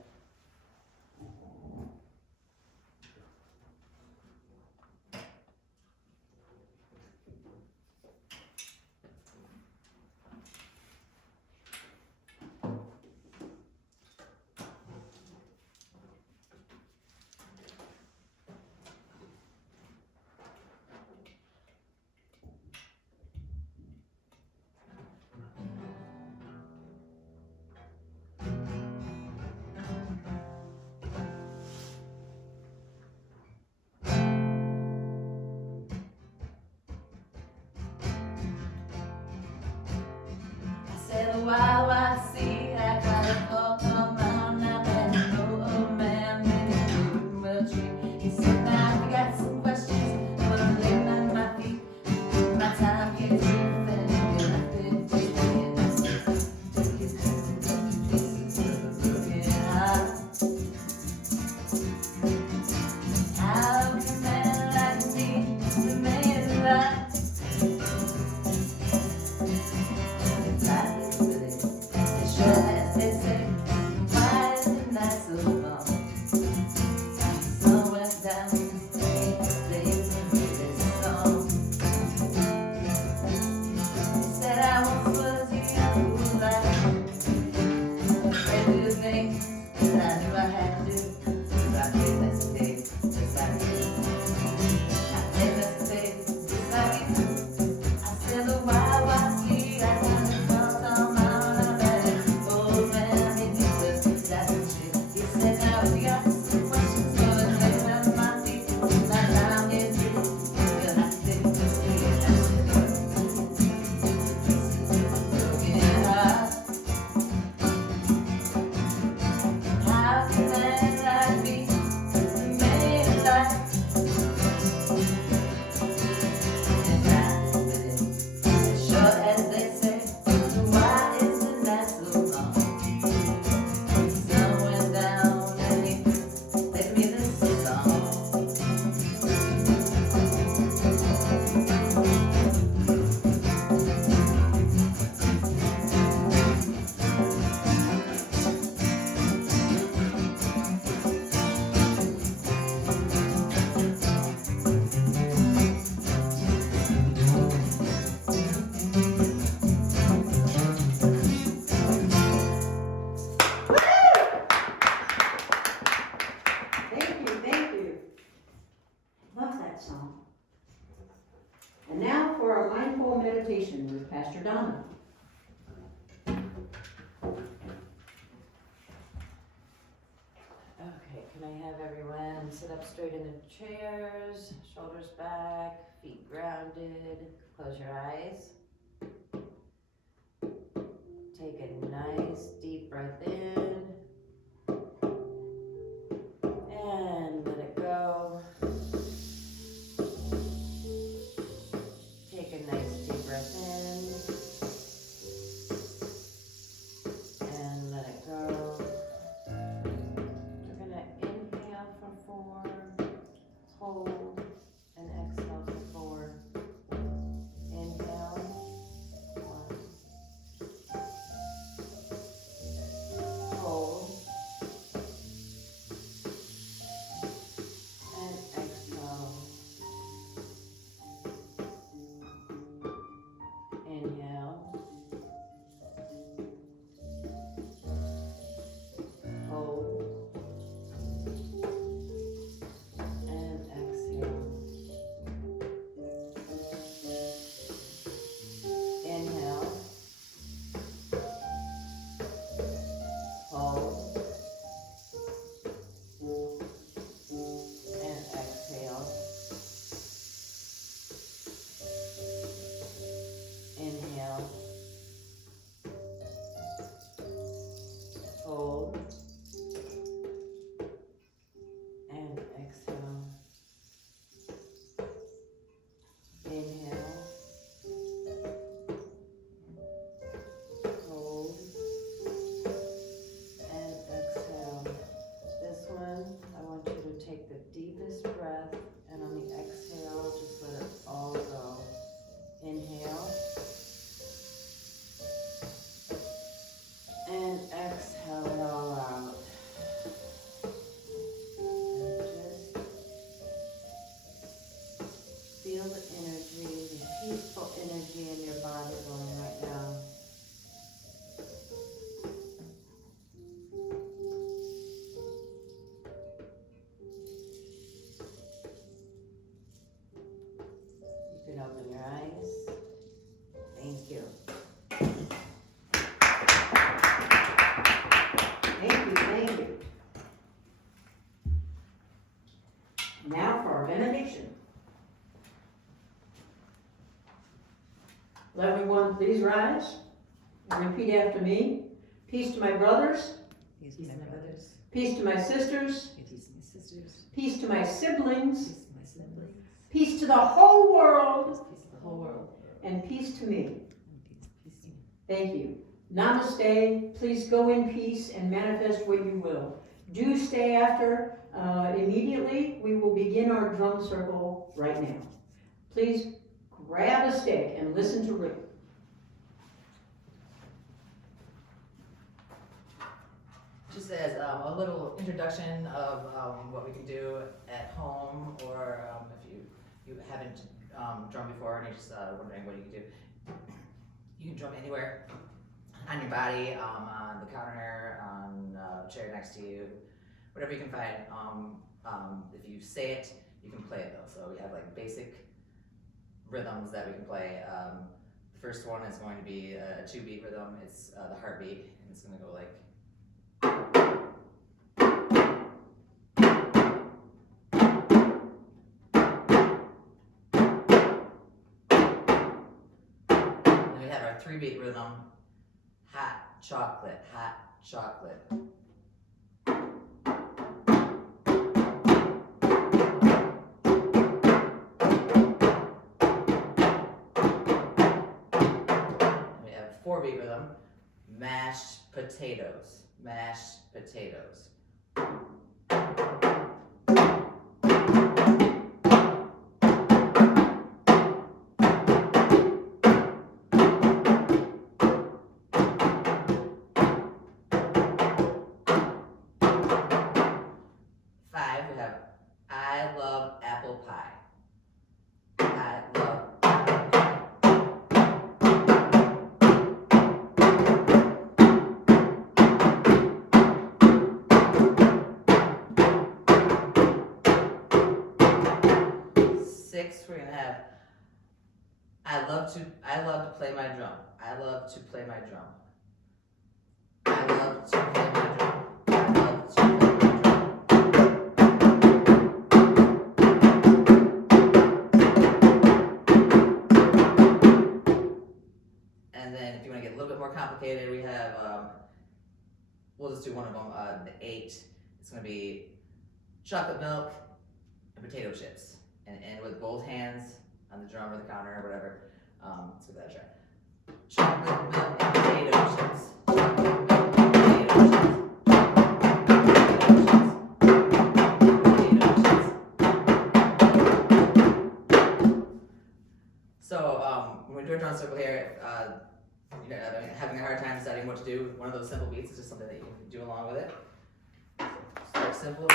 Wow, I see, I got a call from mom, now that I know a man, maybe will treat. He said, now we got some questions, but I'm laying on my feet. My time gets brief and you're not 50 minutes. Take his hands, looking high. How can a man like me remain alive? And now for our mindful meditation with Pastor Donna. Okay, can I have everyone sit up straight in their chairs, shoulders back, feet grounded, close your eyes. Take a nice deep breath in and let it go. Take a nice deep breath in and let it go. We're going to inhale for 4, hold, and exhale for 4. Inhale, 1. Now for our benediction. Will everyone please rise and repeat after me. Peace to my brothers. Peace to my brothers. Peace to my sisters. Peace to my sisters. Peace to my siblings. Peace to my siblings. Peace to the whole world. Peace to the whole world. And peace to me. And peace to me. Thank you. Namaste. Please go in peace and manifest what you will. Do stay after. Immediately, we will begin our drum circle right now. Please grab a stick and listen to Rick. Just as a little introduction of what we can do at home, or if you haven't drummed before and you're just wondering what you can do, you can drum anywhere on your body, on the counter, on a chair next to you, whatever you can find. If you say it, you can play it though. So we have like basic rhythms that we can play. The first one is going to be a 2-beat rhythm. It's the heartbeat, and it's going to go like. Then we have our 3-beat rhythm, hot chocolate, hot chocolate. And we have a 4-beat rhythm, mashed potatoes, mashed potatoes. We have I love apple pie. I love apple pie. Six, we're gonna have I love to play my drum. I love to play my drum. I love to play my drum. I love to play my drum. And then if you want to get a little bit more complicated, we have, we'll just do one of them, the 8. It's going to be chocolate milk and potato chips. And end with both hands on the drum or the counter or whatever. Let's give that a try. Chocolate milk and potato chips. Chocolate milk and potato chips. So when we do a drum circle here, having a hard time deciding what to do with one of those simple beats is just something that you can do along with it. Start simple.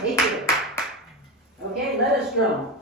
Thank you. Okay, let us drum.